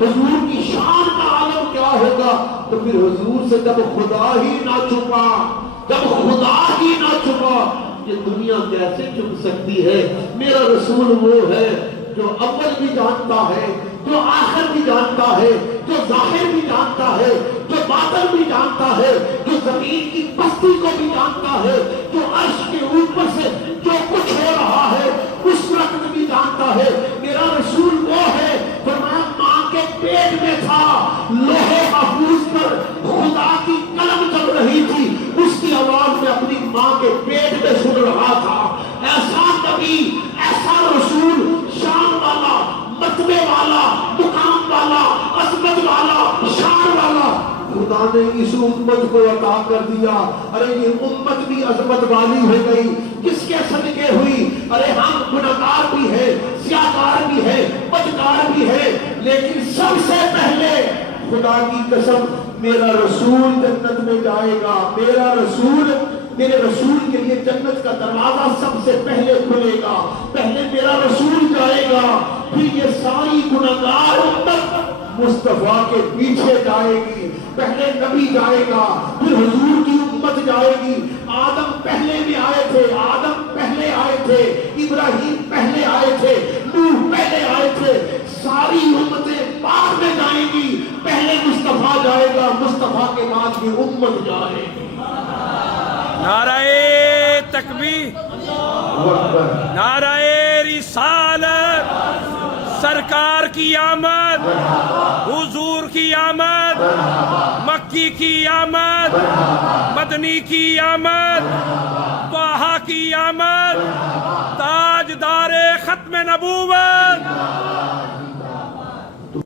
حضور کی شان کا عالم کیا ہوگا؟ تو پھر حضور سے جب خدا ہی نہ چھپا، جب خدا ہی نہ چھپا، یہ دنیا کیسے چھپ سکتی ہے؟ میرا رسول وہ ہے جو اول بھی جانتا ہے، جو آخر بھی جانتا ہے، جو ظاہر بھی جانتا ہے، جو باطن بھی جانتا ہے، جو زمین کی پستی کو بھی جانتا ہے، جو عرش کے اوپر سے جو کچھ ہو رہا ہے اس وقت بھی جانتا ہے۔ میرا رسول وہ ہے، فرمایا ماں کے پیٹ میں تھا، لوہے محفوظ پر خدا کی قلم چل رہی تھی، اس کی آواز میں اپنی ماں کے پیٹ میں سن رہا تھا۔ ایسا نبی، ایسا رسول، شان والا، مرتبے والا، مقام والا، عظمت والا، شان والا خدا نے اس امت کو عطا کر دیا۔ ارے یہ امت بھی عظمت والی ہو گئی، کس کے صدقے ہوئی؟ ارے ہم گنہگار بھی ہیں، سیاہکار بھی ہیں، بدکار بھی ہیں، لیکن سب سے پہلے خدا کی قسم میرا رسول جنت میں جائے گا۔ میرا رسول، میرے رسول کے لیے جنت کا دروازہ سب سے پہلے کھلے گا، پہلے میرا رسول جائے گا، پھر یہ ساری گنہگار امت مصطفیٰ کے پیچھے جائے گی۔ پہلے نبی جائے گا، پھر حضور کی امت جائے گی۔ آدم پہلے بھی آئے تھے، آدم پہلے آئے تھے، ابراہیم پہلے آئے تھے، نوح پہلے آئے تھے، ساری امتیں بعد میں جائیں گی، پہلے مصطفیٰ جائے گا، مصطفیٰ کے بعد بھی امت جائے گی۔ نعرہ تکبیر، نعرہ رسالت، سرکار کی آمد، حضور کی آمد، مکی کی آمد، مدنی کی آمد، طٰہٰ کی آمد، تاجدار ختم نبوت